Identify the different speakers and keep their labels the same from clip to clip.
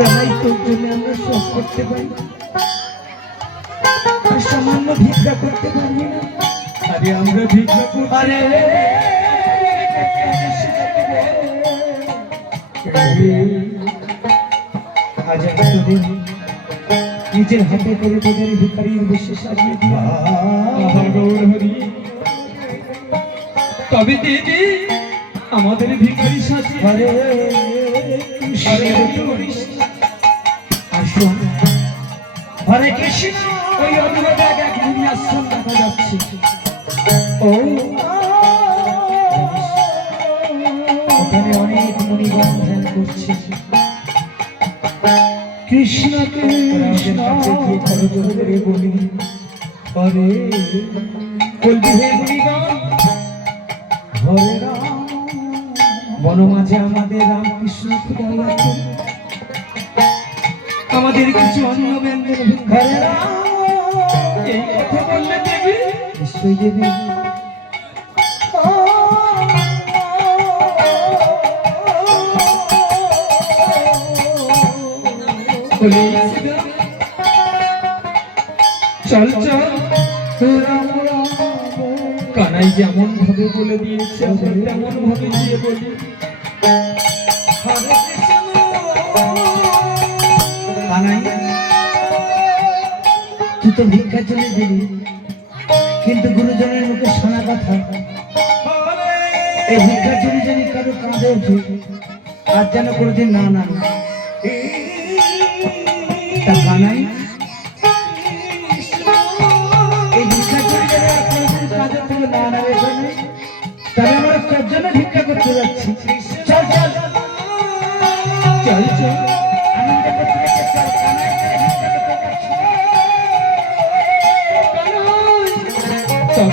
Speaker 1: কানাই তোর জন্য আমরা সব করতে পারি আর সামান্য ভিক্ষা করতে পারবি না
Speaker 2: আরে আমরা ভিক্ষা করতে
Speaker 1: নিজের হাতে করে তোদের ভিখারির বেশি সাজিয়ে
Speaker 2: তবে দিদি আমাদের সাথে
Speaker 1: হরে
Speaker 2: আরে
Speaker 1: হরে কৃষ্ণ, ওই অদূরে এক মুনি দেখা যাচ্ছে। ও অনেক মুনিগণ করছে। কৃষ্ণ কৃষ্ণ করে বলি হরে বলবি হে মুনিগণ হরে রাম। বনমাঝে আমাদের রামকৃষ্ণ খুদাই আমাদের কিছু অন্য ব্যঞ্জন ঘরে
Speaker 2: এই কথা বললে দেবী?
Speaker 1: নিশ্চয়ই দেবী।
Speaker 2: চল চল কানাই যেমন ভাবে বলে দিয়েছে, তেমন ভাবে দিয়ে বলি।
Speaker 1: কানাই তুই তো ভিক্ষা চলে কিন্তু গুরুজনের মুখে শোনা কথা। এই ভিক্ষা চুরি জানি কারও কাঁধে ওঠে আর যেন কোনোদিন না না। ভিক্ষা করতে যাচ্ছি।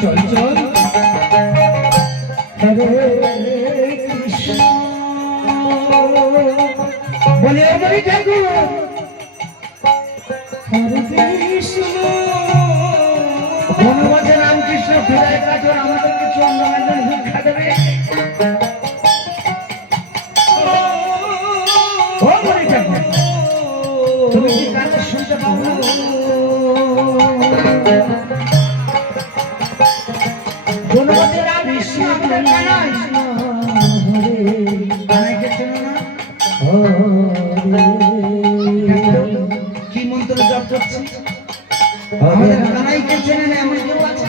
Speaker 1: চল চল বলে বলি ঠাকুর হরে কৃষ্ণ বনবাসে রামকৃষ্ণ ফেরায় কাজর আমাদের কিছু অন্য ভিক্ষা দেবে কি মন্ত্র জপ করছি আমাদের কানাইকে চেনে না এমন কেউ আছে?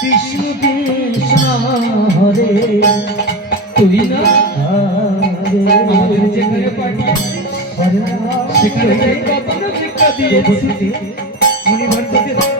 Speaker 1: কৃষ্ণ হরে কৃষ্ণ আমি কিন্তু আর সহ্য করতে পারছি না ওরা কত সময় গেছে এখনও পর্যন্ত আসেনি ওরা এক জায়গায়। এই যে, ওই যে,
Speaker 2: কানা
Speaker 1: ওই তো দেখ, ওই তো ওরা ফিরে এসে গেছে।
Speaker 2: চলি এ কানা
Speaker 1: কৃষ্ণ কৃষ্ণ হরে
Speaker 2: তুই না আমাদের যেখানে সেখানে শিক্ষা দিয়েছি
Speaker 1: মণিভট্টকে হরে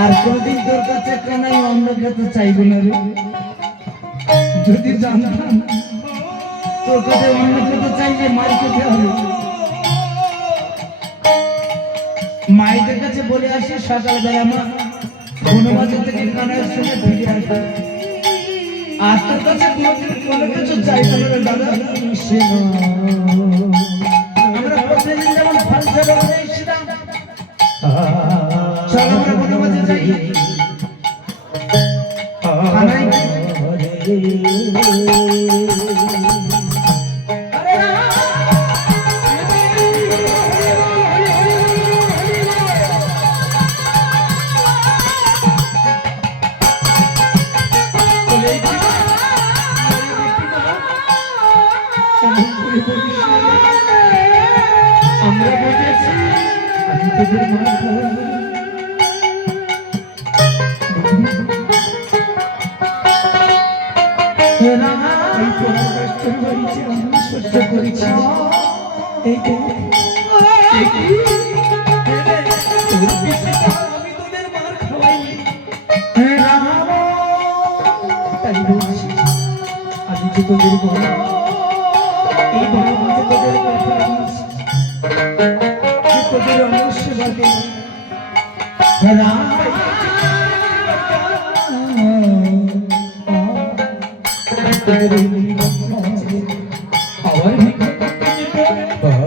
Speaker 2: আর
Speaker 1: কোনদিন তোর কাছে কানাই অন্য খেতে চাইব না রে। যদি জানতাম তোর কাছে অন্য খেতে চাইলে মার খেতে হবে। মায়েদের কাছে বলে আসি, সকালবেলা মা বনবাজার থেকে কানাইয়ের সঙ্গে ফিরে আসবে আর তোর কাছে কোনোদিন কোনো কিছু না রে দাদা। আমরা প্রতিদিন যেমন ফল সেবা করে এসেছিলাম চল আমরা
Speaker 2: বুঝেছি
Speaker 1: আমি তোদের মা
Speaker 2: সহ্য আমি তোদের মার খাওয়াইনি তাই বলছি আমি তোদের বড় এই বড়